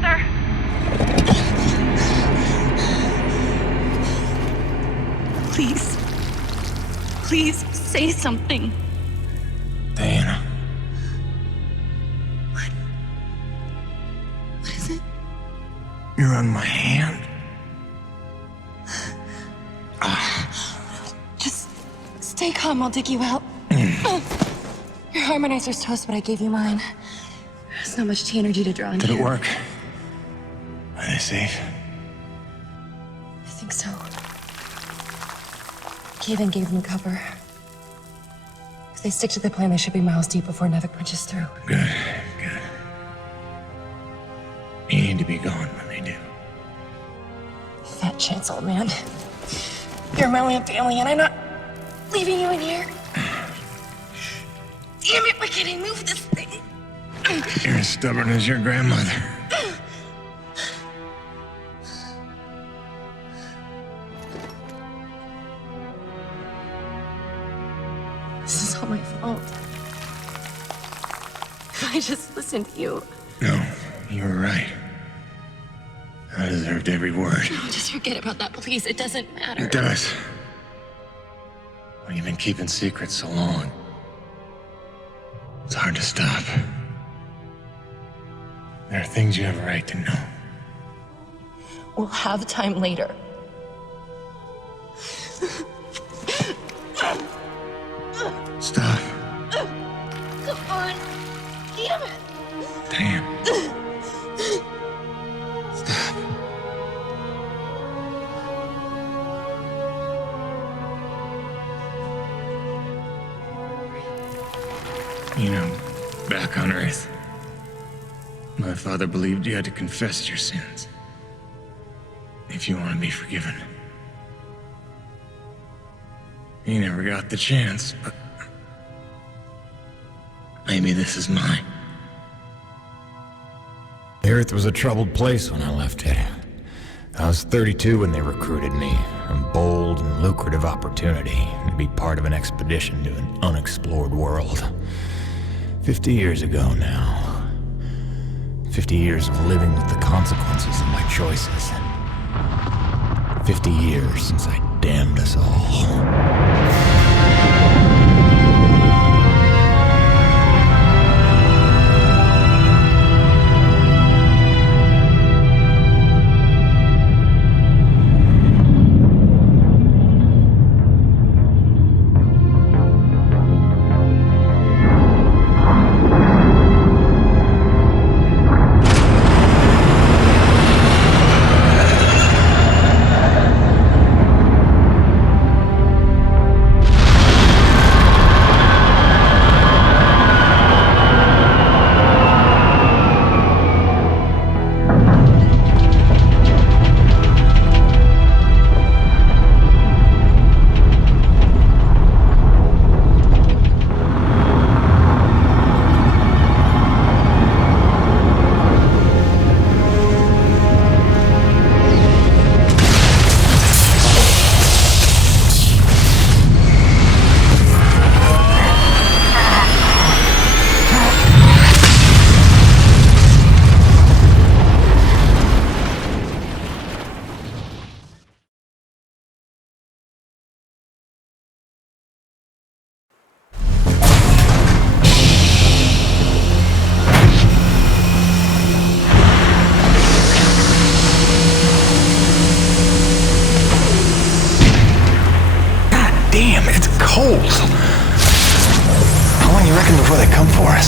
grandmother! Please. Please, say something. Diana. What is it? You're on my hand. Just stay calm, I'll dig you out. Your harmonizer's toast, but I gave you mine. There's not much energy to draw on. Did it work? Are they safe? I think so. Kevin gave them cover. If they stick to the plan, they should be miles deep before NEVEC punches through. Good, good. You need to be gone when they do. Fat chance, old man. You're my only family, and I'm not leaving you in here. Damn it, why can't I move this thing? You're as stubborn as your grandmother. This is all my fault. If I just listened to you. No, you were right. I deserved every word. No, just forget about that, please. It doesn't matter. It does. When you've been keeping secrets so long, it's hard to stop. There are things you have a right to know. We'll have time later. Stop. Come on. Damn it. Damn. Stop. You know, back on Earth, my father believed you had to confess your sins if you want to be forgiven. He never got the chance, but maybe this is mine. The Earth was a troubled place when I left it. I was 32 when they recruited me. A bold and lucrative opportunity to be part of an expedition to an unexplored world. 50 years ago now. 50 years of living with the consequences of my choices. 50 years since I damned us all.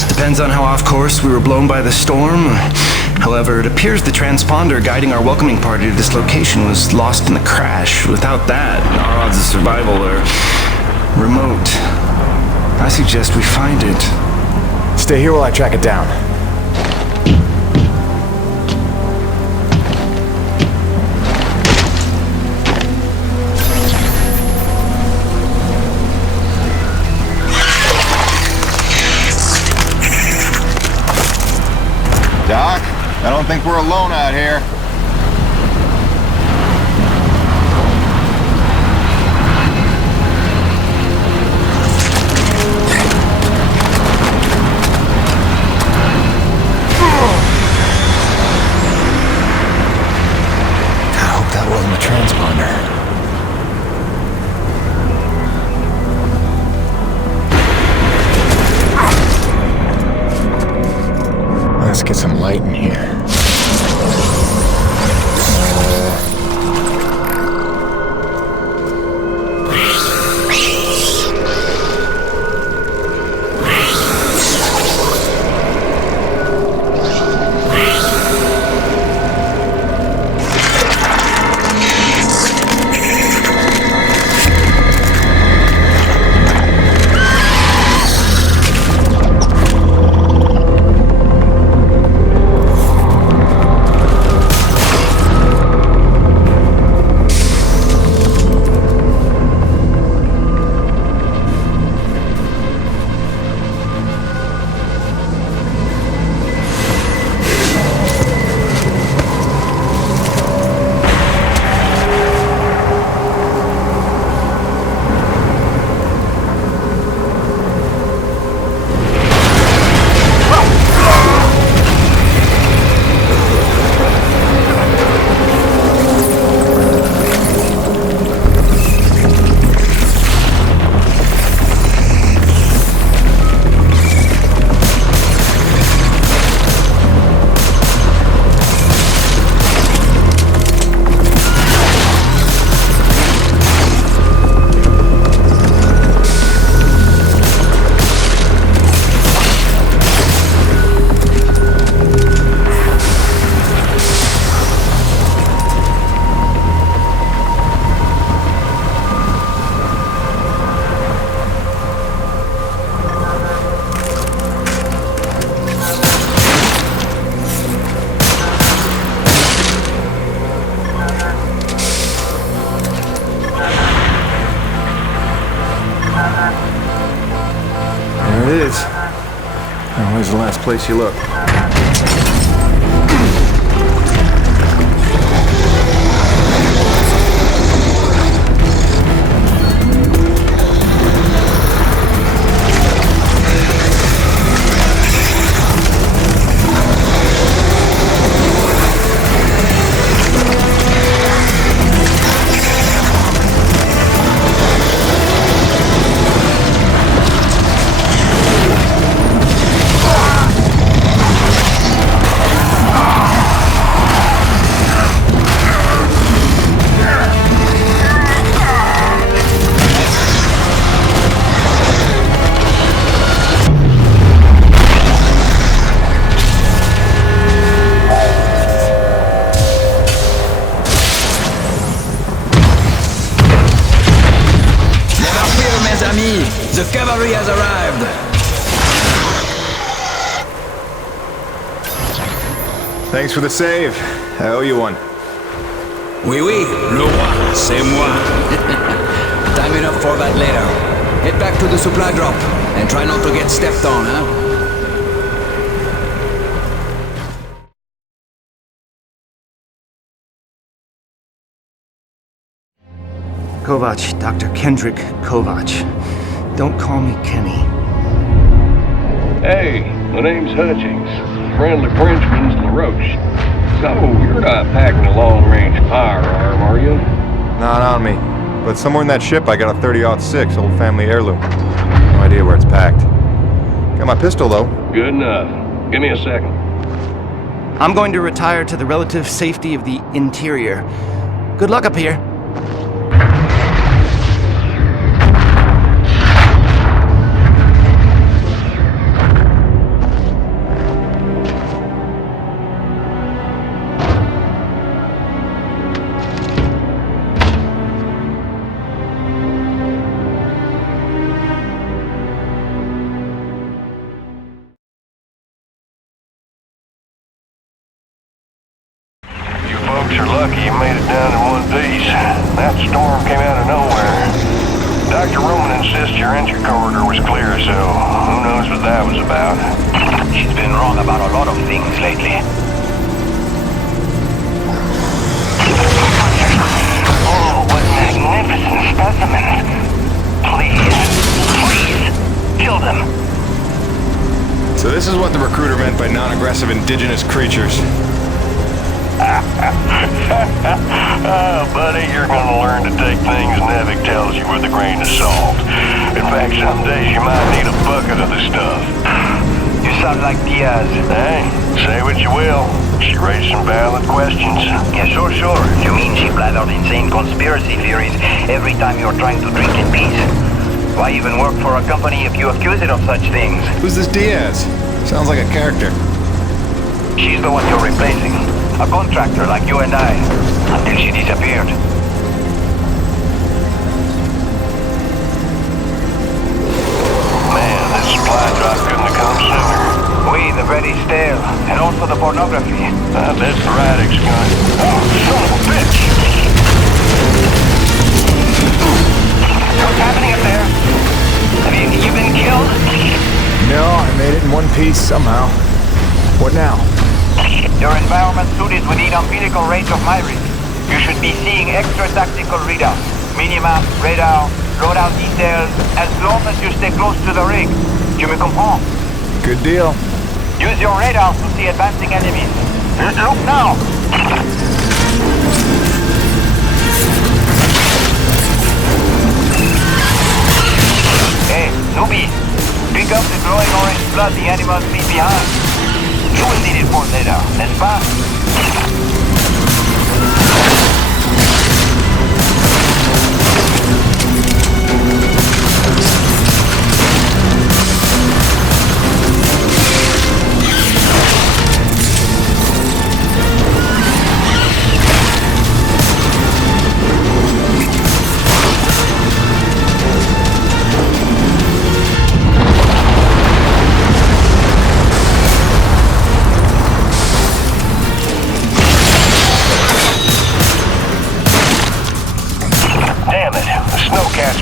Depends on how off course we were blown by the storm. However, it appears the transponder guiding our welcoming party to this location was lost in the crash. Without that, our odds of survival are remote. I suggest we find it. Stay here while I track it down. Doc, I don't think we're alone out here. Let's get some light in here. Where's the last place you look? The cavalry has arrived! Thanks for the save. I owe you one. Oui, oui, le roi, c'est moi. Time enough for that later. Head back to the supply drop, and try not to get stepped on, huh? Kovac, Dr. Kendric Kovac. Don't call me Kenny. Hey, my name's Hutchings. Friendly Frenchman's Laroche. So, you're not packing a long-range firearm, are you? Not on me. But somewhere in that ship I got a 30-06 old family heirloom. No idea where it's packed. Got my pistol, though. Good enough. Give me a second. I'm going to retire to the relative safety of the interior. Good luck up here. You're lucky you made it down in one piece. That storm came out of nowhere. Dr. Roman insists your entry corridor was clear, so who knows what that was about. She's been wrong about a lot of things lately. Oh, what magnificent specimens. Please, kill them. So this is what the recruiter meant by non-aggressive indigenous creatures. Oh, buddy, you're gonna learn to take things NEVEC tells you with a grain of salt. In fact, some days you might need a bucket of the stuff. You sound like Diaz. Hey, Say what you will. She raised some valid questions. Yeah, sure. You mean she blathered insane conspiracy theories every time you're trying to drink in peace? Why even work for a company if you accuse it of such things? Who's this Diaz? Sounds like a character. She's the one you're replacing. A contractor like you and I. Until she disappeared. Man, this supply drop couldn't have come sooner. Oui, the bread is stale. And also the pornography. I bet Braddock's gun. Oh, son of a bitch! What's happening up there? Have you been killed? No, I made it in one piece somehow. What now? Your environment suit is within umbilical range of my read. You should be seeing extra tactical readouts. Minimap, radar, loadout details, as long as you stay close to the rig. Tu me comprends? Good deal. Use your radar to see advancing enemies. Look now! Hey, newbie! Pick up the glowing orange blood the animals leave behind. You will need it for later, n'est-ce pas?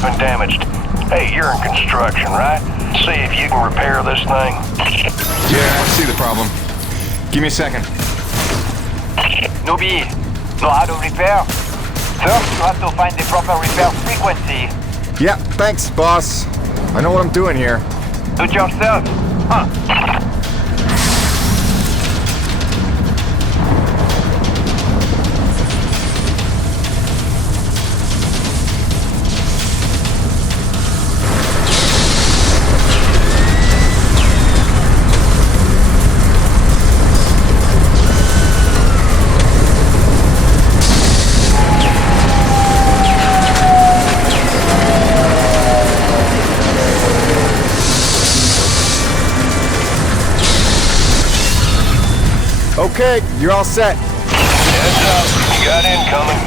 Been damaged. Hey, you're in construction, right? See if you can repair this thing. Yeah, I see the problem. Give me a second. Newbie, know how to repair? First, you have to find the proper repair frequency. Yeah, thanks, boss. I know what I'm doing here. Do it yourself. Huh. Okay, you're all set. Heads up. You got incoming.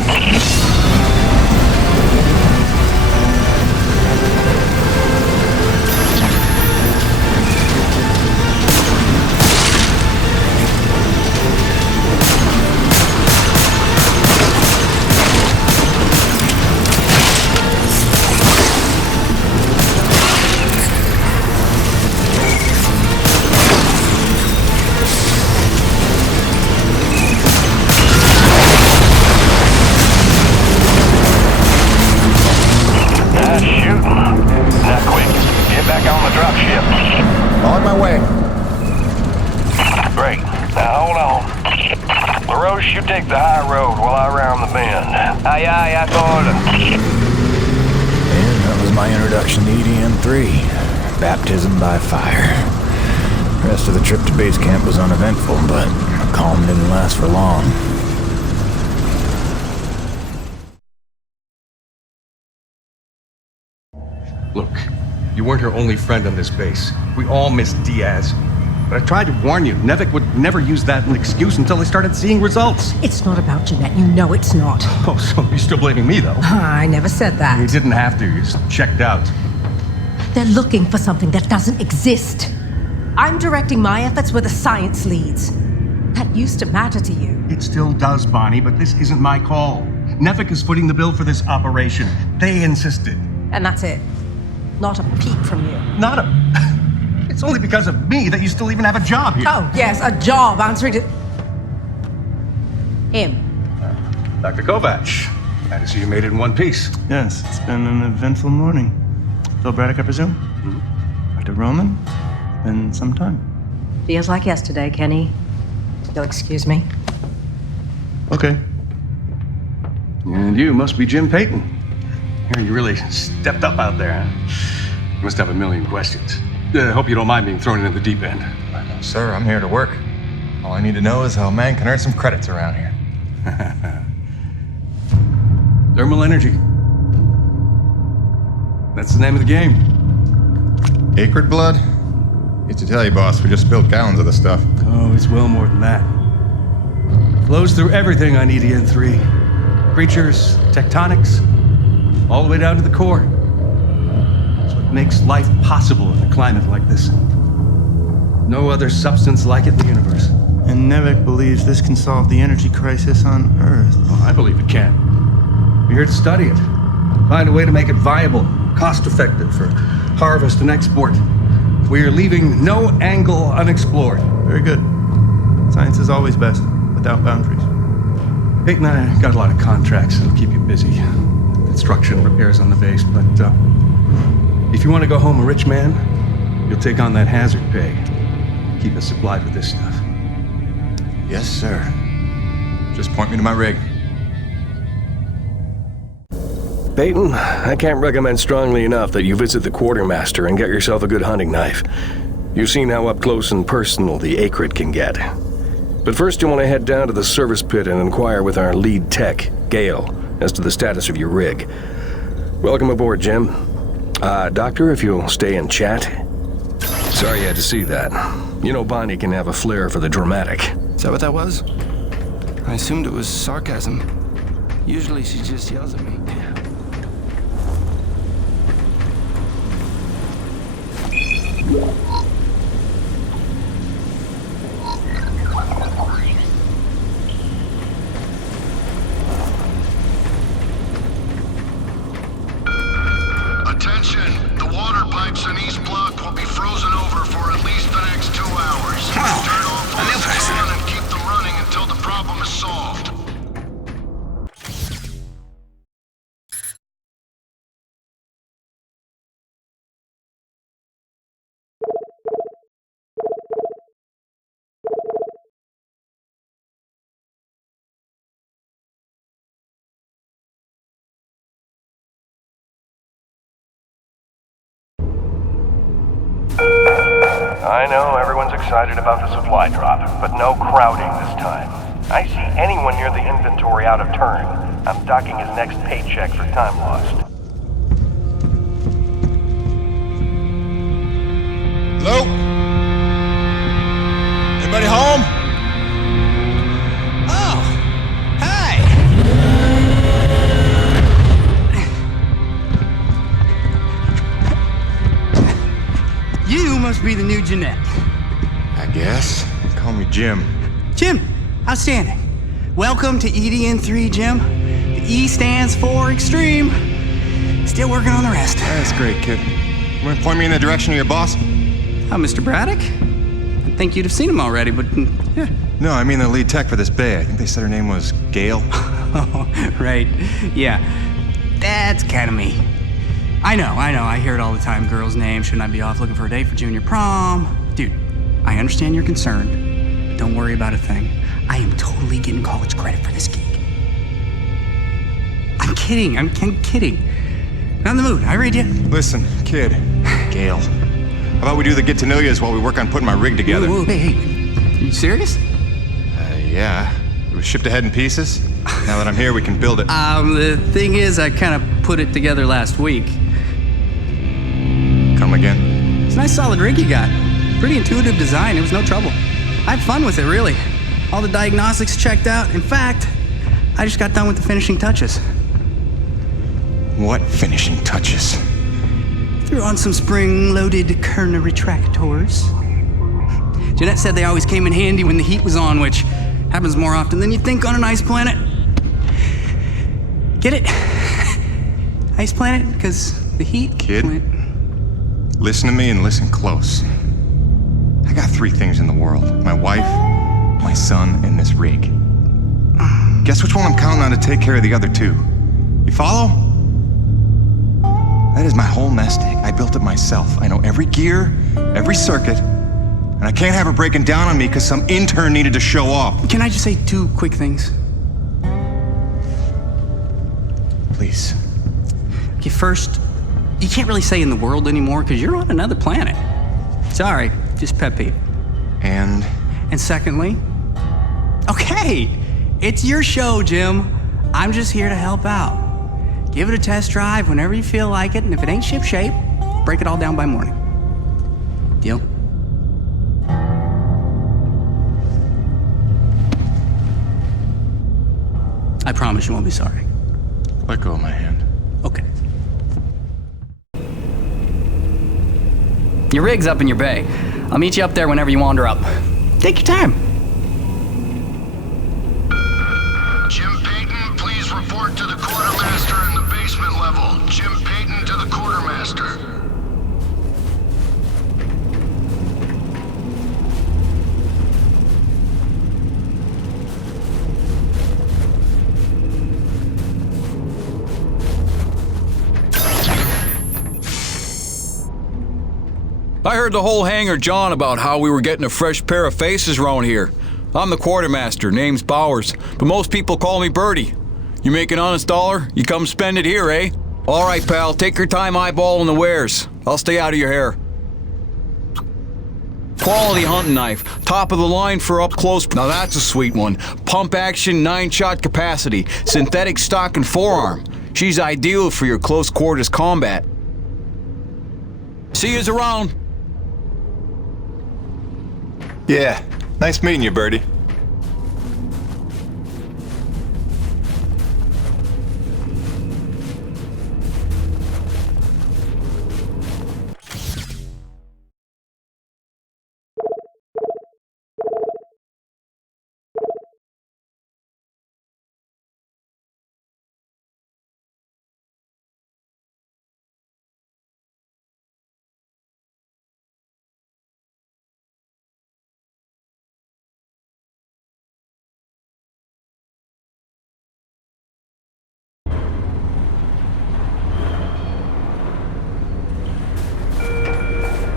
On my way. Great. Now hold on. Laroche, you take the high road while I round the bend. Aye, asshole. And that was my introduction to E.D.N. III. Baptism by fire. The rest of the trip to base camp was uneventful, but calm didn't last for long. Look, you weren't her only friend on this base. We all miss Diaz. But I tried to warn you. NEVEC would never use that as an excuse until they started seeing results. It's not about Jeanette. You know it's not. Oh, so you're still blaming me, though? I never said that. You didn't have to. You just checked out. They're looking for something that doesn't exist. I'm directing my efforts where the science leads. That used to matter to you. It still does, Bonnie, but this isn't my call. NEVEC is footing the bill for this operation. They insisted. And that's it. Not a peep from you. Not a... It's only because of me that you still even have a job here. Oh, yes, a job answering to... him. Dr. Kovac. Glad to see you made it in one piece. Yes, it's been an eventful morning. Phil Braddock, I presume? Mm-hmm. Dr. Roman? Been some time. Feels like yesterday, Kenny. You'll excuse me. Okay. And you must be Jim Peyton. Hearing you really stepped up out there, huh? You must have a million questions. Hope you don't mind being thrown into the deep end. Sir, I'm here to work. All I need to know is how a man can earn some credits around here. Thermal energy. That's the name of the game. Acrid blood? Hate to tell you, boss, we just spilled gallons of the stuff. Oh, it's well more than that. Flows through everything on E.D.N. III. Creatures, tectonics, all the way down to the core. It's what makes life possible in a climate like this. No other substance like it in the universe. And NEVEC believes this can solve the energy crisis on Earth. Oh, I believe it can. We're here to study it. Find a way to make it viable, cost-effective for harvest and export. We are leaving no angle unexplored. Very good. Science is always best, without boundaries. Peyton and I got a lot of contracts that'll keep you busy. Construction, repairs on the base, but if you want to go home a rich man, you'll take on that hazard pay. Keep us supplied with this stuff. Yes, sir. Just point me to my rig. Peyton, I can't recommend strongly enough that you visit the quartermaster and get yourself a good hunting knife. You've seen how up close and personal the acrid can get. But first you want to head down to the service pit and inquire with our lead tech, Gale, as to the status of your rig. Welcome aboard, Jim. Doctor, if you'll stay and chat. Sorry you had to see that. You know Bonnie can have a flair for the dramatic. Is that what that was? I assumed it was sarcasm. Usually she just yells at me. Attention! The water pipes in East Block will be frozen over for at least the next 2 hours. Turn all faucets on and keep them running until the problem is solved. I know everyone's excited about the supply drop, but no crowding this time. I see anyone near the inventory out of turn. I'm docking his next paycheck for time lost. Hello? Anybody home? Oh, hi! You must be the new Jeanette. I guess. Call me Jim. Jim, outstanding. Welcome to E.D.N. III, Jim. The E stands for extreme. Still working on the rest. That's great, kid. You want to point me in the direction of your boss? Oh, Mr. Braddock? I think you'd have seen him already, but yeah. No, I mean the lead tech for this bay. I think they said her name was Gale. Oh, right. Yeah. That's kind of me. I know. I hear it all the time. Girl's name. Shouldn't I be off looking for a date for junior prom? Dude, I understand you're concerned. But don't worry about a thing. I am totally getting college credit for this gig. I'm kidding. I'm kidding. Not in the mood. I read you. Listen, kid. Gale. How about we do the get-to-know-yous while we work on putting my rig together? Whoa, hey. Are you serious? Yeah. It was shipped ahead in pieces. Now that I'm here, we can build it. The thing is, I kind of put it together last week. Come again? It's a nice solid rig you got. Pretty intuitive design. It was no trouble. I had fun with it, really. All the diagnostics checked out. In fact, I just got done with the finishing touches. What finishing touches? Threw on some spring-loaded Kerner retractors. Jeanette said they always came in handy when the heat was on, which happens more often than you think on an ice planet. Get it? Ice planet? Because the heat... Kid, listen to me and listen close. I got 3 things in the world. My wife, my son, and this rig. Guess which one I'm counting on to take care of the other 2? You follow? That is my whole nest egg. I built it myself. I know every gear, every circuit, and I can't have her breaking down on me because some intern needed to show off. Can I just say 2 quick things? Please. Okay, first, you can't really say in the world anymore because you're on another planet. Sorry, just pet peeve. And secondly, Okay, it's your show, Jim. I'm just here to help out. Give it a test drive whenever you feel like it, and if it ain't ship-shape, break it all down by morning. Deal? I promise you won't be sorry. Let go of my hand. Okay. Your rig's up in your bay. I'll meet you up there whenever you wander up. Take your time. Jim Peyton, please report to the quartermaster in the basement level. Jim Peyton to the quartermaster. I heard the whole hangar John about how we were getting a fresh pair of faces around here. I'm the quartermaster, name's Bowers, but most people call me Birdie. You make an honest dollar, you come spend it here, eh? All right, pal, take your time eyeballing the wares. I'll stay out of your hair. Quality hunting knife, top of the line for up close. Now that's a sweet one. Pump action, 9-shot capacity, synthetic stock and forearm. She's ideal for your close quarters combat. See yous around. Yeah, nice meeting you, Birdie.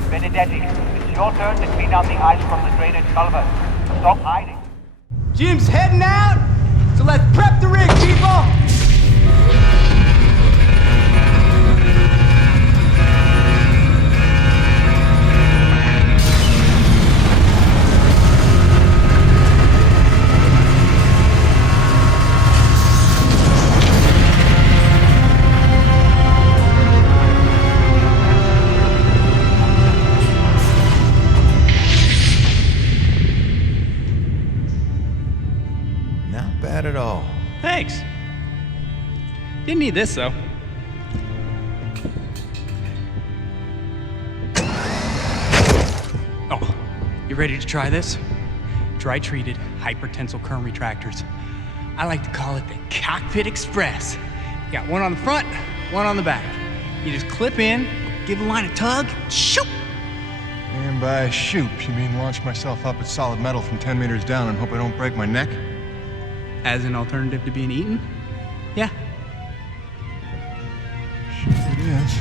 Benedetti, it's your turn to clean out the ice from the drainage culvert. Stop hiding. Jim's heading out, so let's prep the rig, people! At all. Thanks. Didn't need this, though. Oh, you ready to try this? Dry-treated hypertensile current retractors. I like to call it the Cockpit Express. You got one on the front, one on the back. You just clip in, give the line a tug, shoot! And by shoot, you mean launch myself up at solid metal from 10 meters down and hope I don't break my neck? As an alternative to being eaten? Yeah. Sure it is.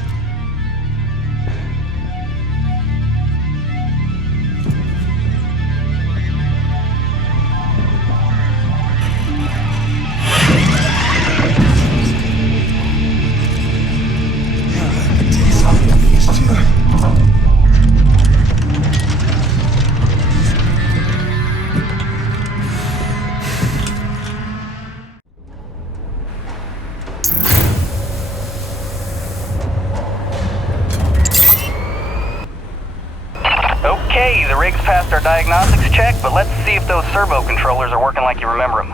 Okay, the rig's passed our diagnostics check, but let's see if those servo controllers are working like you remember them.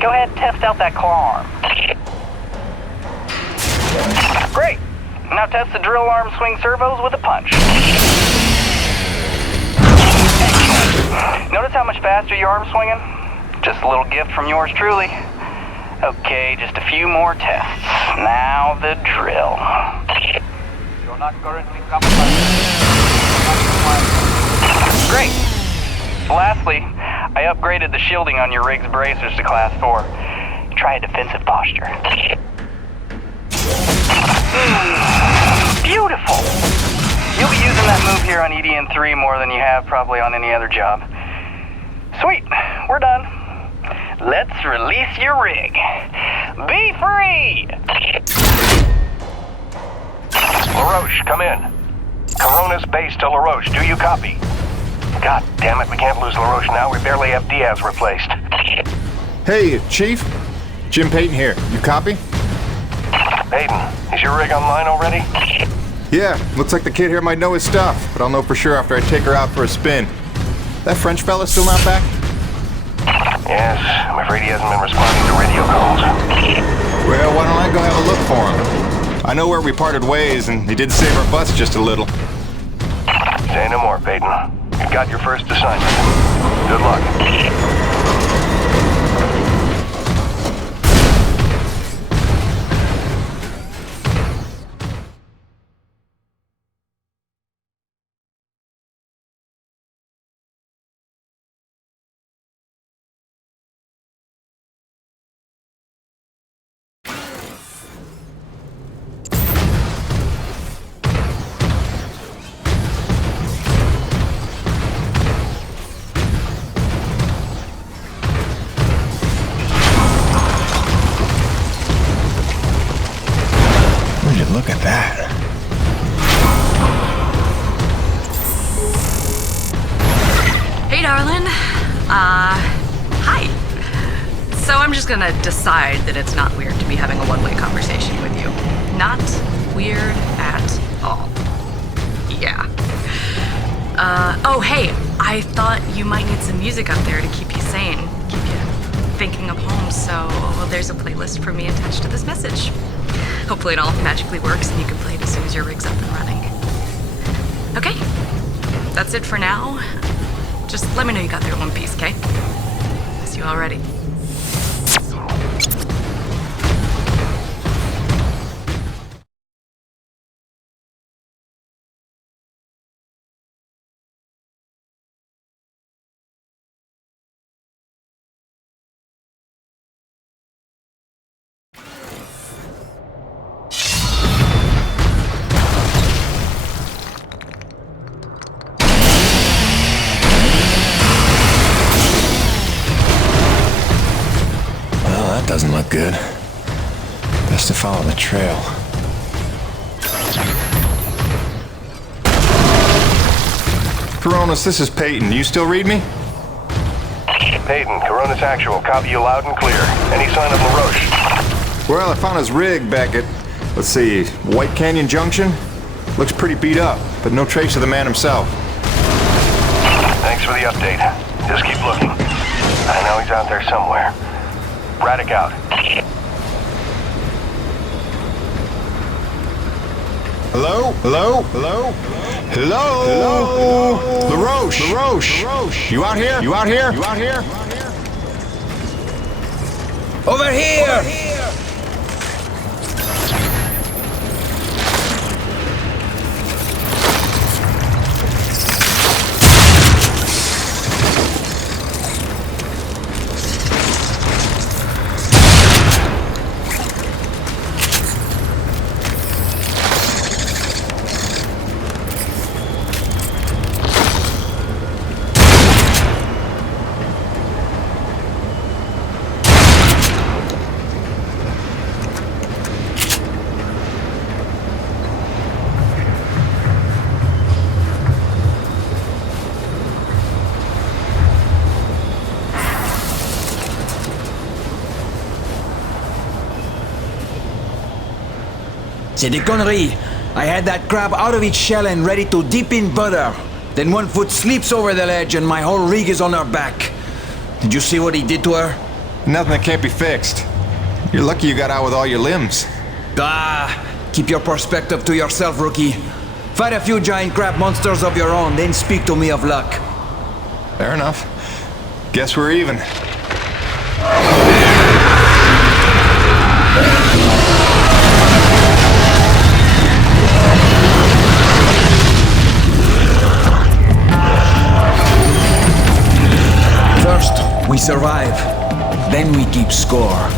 Go ahead, test out that claw arm. Great! Now test the drill arm swing servos with a punch. Excellent. Notice how much faster your arm's swinging? Just a little gift from yours truly. Okay, just a few more tests. Now the drill. You're not currently compromised. Great. Lastly, I upgraded the shielding on your rig's bracers to Class 4. Try a defensive posture. Beautiful! You'll be using that move here on E.D.N. III more than you have probably on any other job. Sweet, we're done. Let's release your rig. Be free! Laroche, come in. Corona's base to Laroche. Do you copy? God damn it, we can't lose Laroche now. We barely have Diaz replaced. Hey, Chief. Jim Peyton here. You copy? Peyton, is your rig online already? Yeah, looks like the kid here might know his stuff, but I'll know for sure after I take her out for a spin. That French fella still not back? Yes, I'm afraid he hasn't been responding to radio calls. Well, why don't I go have a look for him? I know where we parted ways, and he did save our butts just a little. Say no more, Peyton. You got your first assignment. Good luck. Look at that. Hey, darling. Hi. So I'm just gonna decide that it's not weird to be having a one-way conversation with you. Not weird at all. Yeah. Oh, hey, I thought you might need some music up there to keep you sane, keep you thinking of home, so there's a playlist for me attached to this message. Hopefully it all magically works and you can play it as soon as your rig's up and running. Okay, that's it for now. Just let me know you got there in one piece, okay? See you already. Doesn't look good. Best to follow the trail. Coronas, this is Peyton. You still read me? Peyton, Coronas Actual. Copy you loud and clear. Any sign of Laroche? Well, I found his rig back at, let's see, White Canyon Junction. Looks pretty beat up, but no trace of the man himself. Thanks for the update. Just keep looking. I know he's out there somewhere. Braddock out. Hello? Hello? Hello? Hello? Hello? Laroche! Laroche! Laroche! You out here? You out here? You out here? Over here! Over here! C'est des conneries. I had that crab out of its shell and ready to dip in butter. Then one foot slips over the ledge and my whole rig is on her back. Did you see what he did to her? Nothing that can't be fixed. You're lucky you got out with all your limbs. Ah, keep your perspective to yourself, rookie. Fight a few giant crab monsters of your own, then speak to me of luck. Fair enough. Guess we're even. First, we survive. Then we keep score.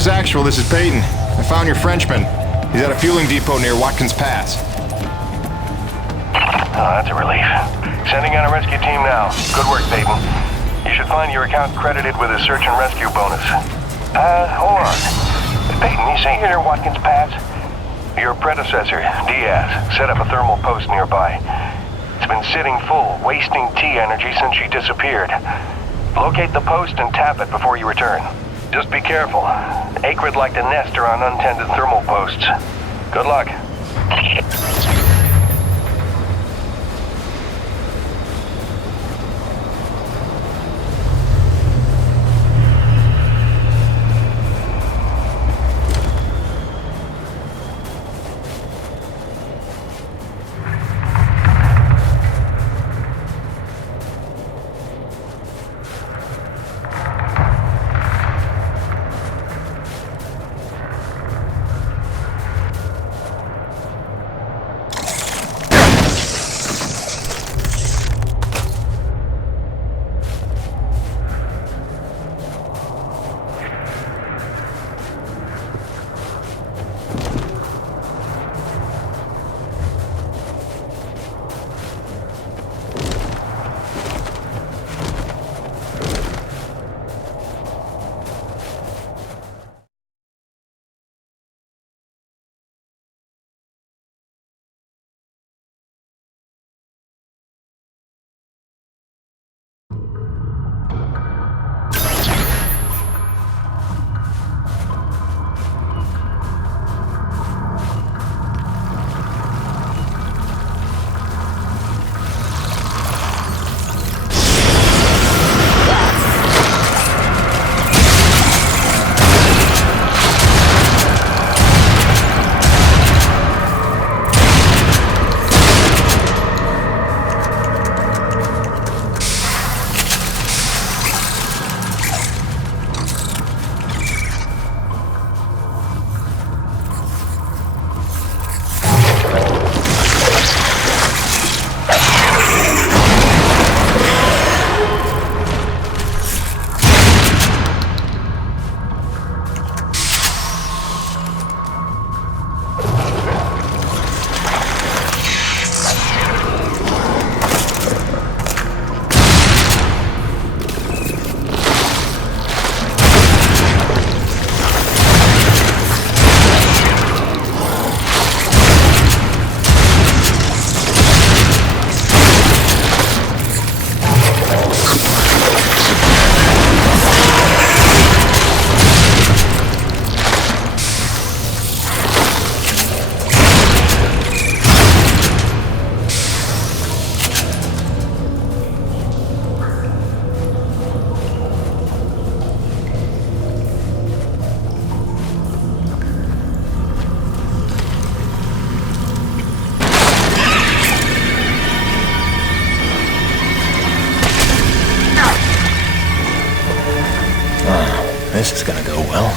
Office Actual, this is Peyton. I found your Frenchman. He's at a fueling depot near Watkins Pass. Oh, that's a relief. Sending out a rescue team now. Good work, Peyton. You should find your account credited with a search and rescue bonus. Hold on. Peyton, you say you're near Watkins Pass? Your predecessor, Diaz, set up a thermal post nearby. It's been sitting full, wasting T energy since she disappeared. Locate the post and tap it before you return. Just be careful. Acrid like to nest around untended thermal posts. Good luck. This is gonna go well.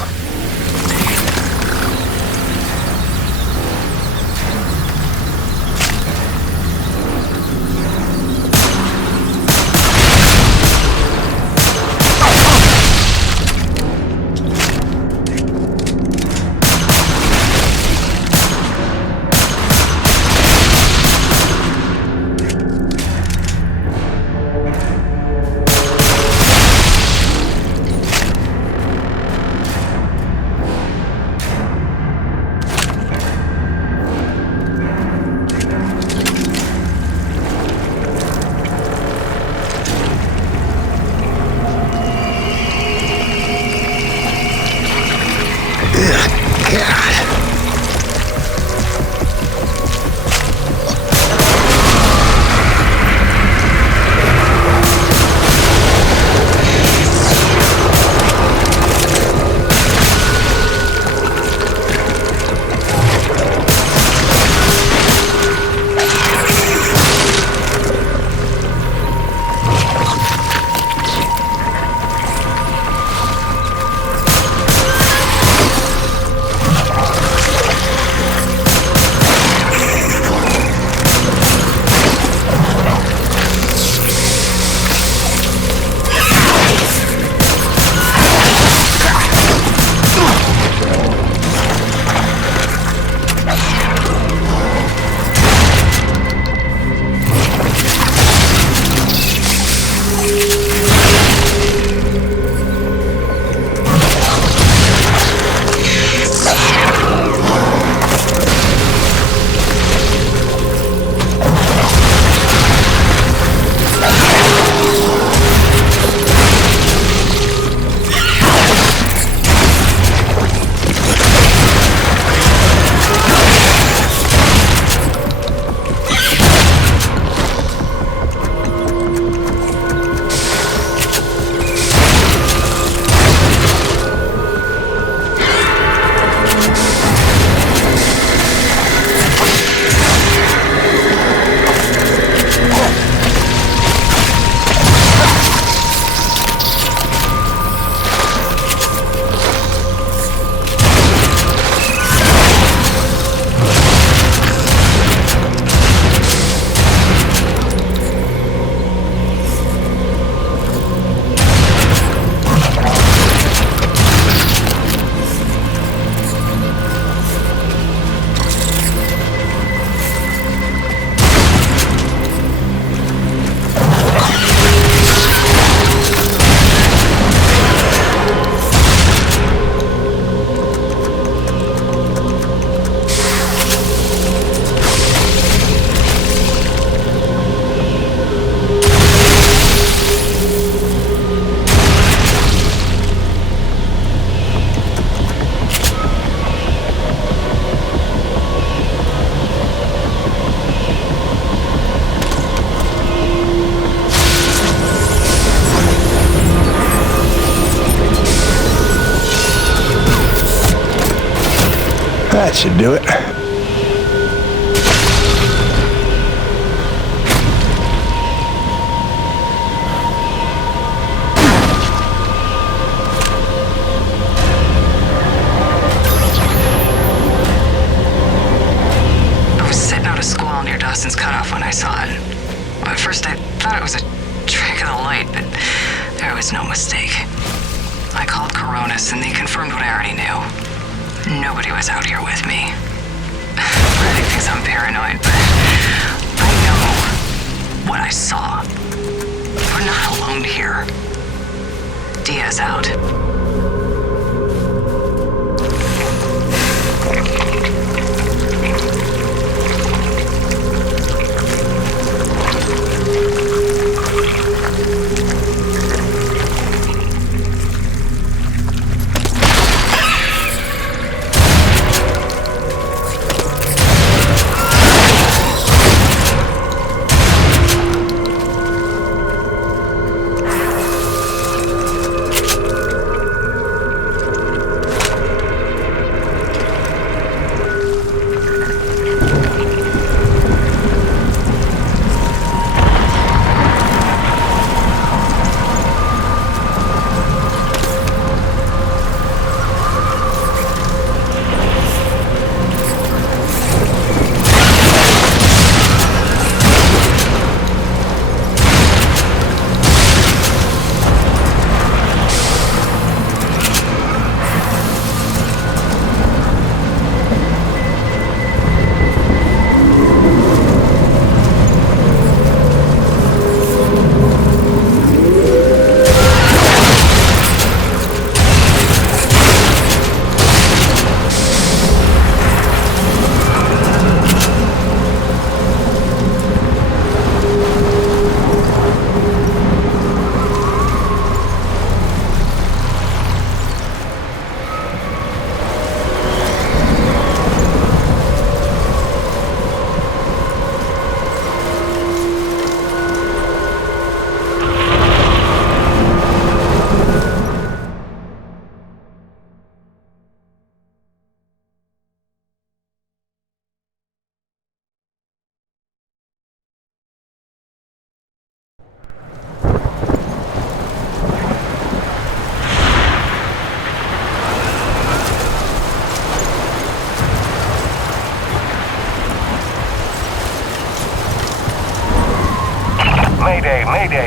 That should do it. I was sitting out a squall near Dawson's Cutoff when I saw it. At first I thought it was a trick of the light, but there was no mistake. I called Coronis and they confirmed what I already knew. Nobody was out here with me. Braddock thinks I'm paranoid, but I know what I saw. We're not alone here. Diaz out.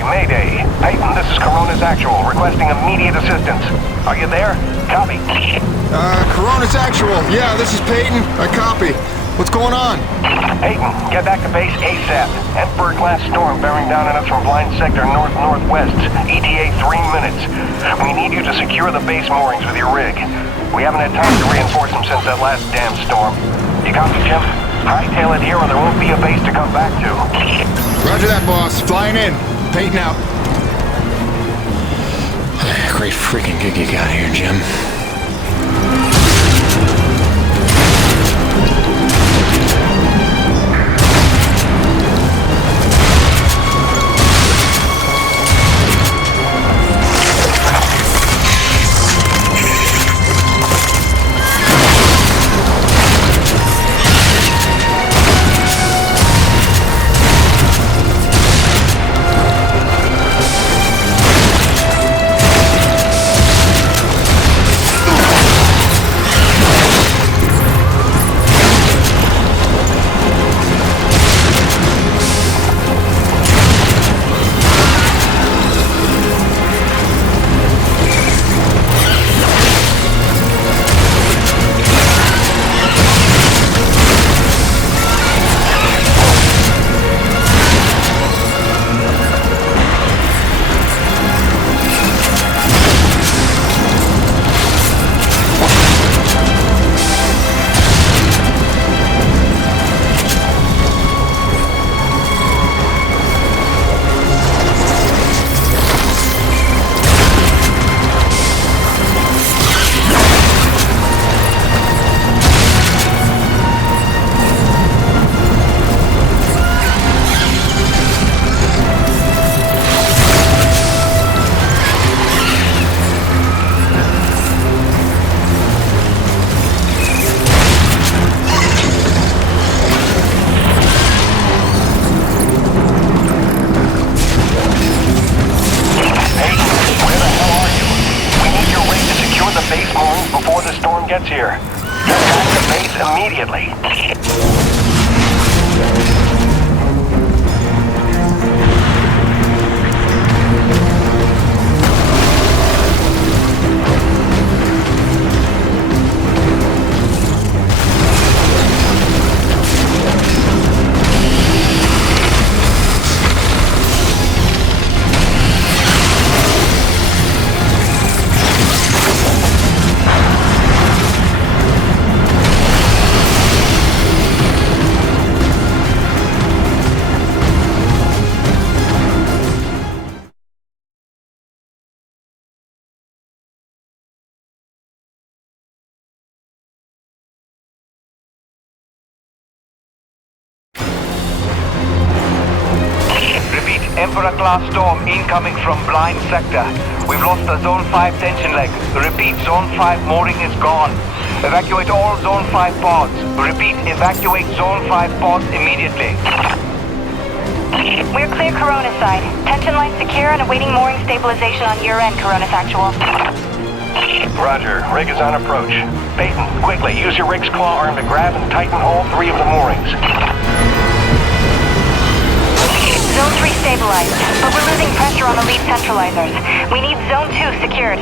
Mayday. Peyton, this is Coronis Actual, requesting immediate assistance. Are you there? Copy. Coronis Actual. Yeah, this is Peyton. I copy. What's going on? Peyton, get back to base ASAP. Emperor-class storm bearing down on us from blind sector north-northwest. ETA 3 minutes. We need you to secure the base moorings with your rig. We haven't had time to reinforce them since that last damn storm. You copy, Jim? Hightail it here or there won't be a base to come back to. Roger that, boss. Flying in. Peyton out. Great freaking gig you got here, Jim. Gets here. Get back to base immediately. Emperor-class storm incoming from blind sector. We've lost the Zone 5 tension leg. Repeat, Zone 5 mooring is gone. Evacuate all Zone 5 pods. Repeat, evacuate Zone 5 pods immediately. We're clear Corona's side. Tension line secure and awaiting mooring stabilization on your end, Corona's actual. Roger. Rig is on approach. Peyton, quickly, use your rig's claw arm to grab and tighten all 3 of the moorings. Zone 3 stabilized, but we're losing pressure on the lead centralizers. We need Zone 2 secured.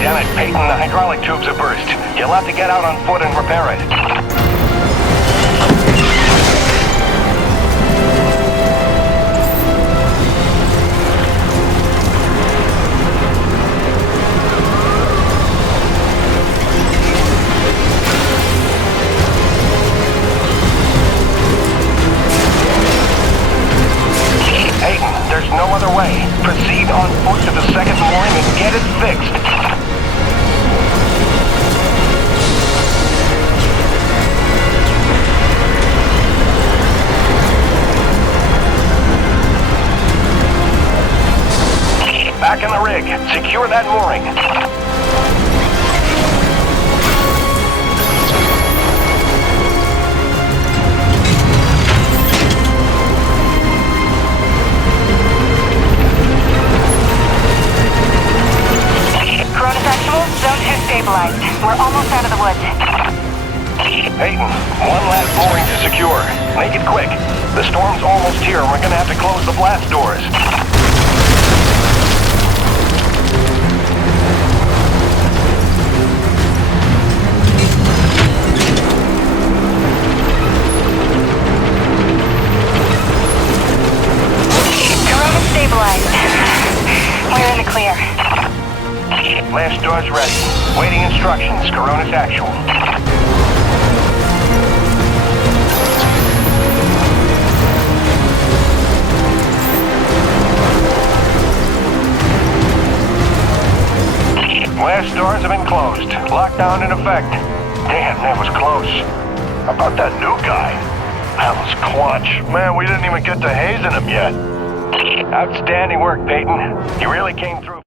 Damn it, Peyton, the hydraulic tubes are burst. You'll have to get out on foot and repair it. There's no other way. Proceed on foot to the second mooring and get it fixed. Back in the rig. Secure that mooring. Zone 2 stabilized. We're almost out of the woods. Peyton, one last mooring to secure. Make it quick. The storm's almost here and we're gonna have to close the blast doors. Corona stabilized. We're in the clear. Blast doors ready. Waiting instructions. Corona's actual. Blast doors have been closed. Lockdown in effect. Damn, that was close. How about that new guy? That was clutch. Man, we didn't even get to hazing him yet. Outstanding work, Peyton. You really came through.